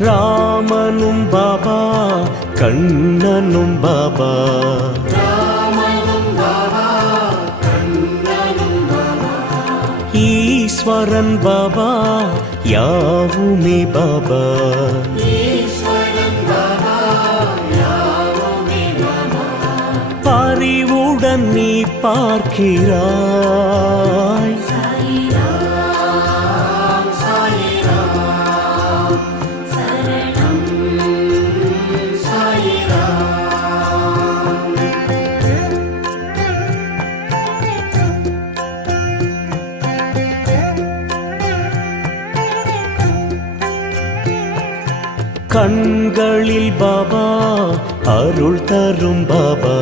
ராமனும் பாபா கண்ணனும் பாபா ஈஸ்வரன் பாபா யாவுமே பாபா பரிவுடன் நீ பார்க்கிறாய் கண்களில் பாபா அருள் தரும் பாபா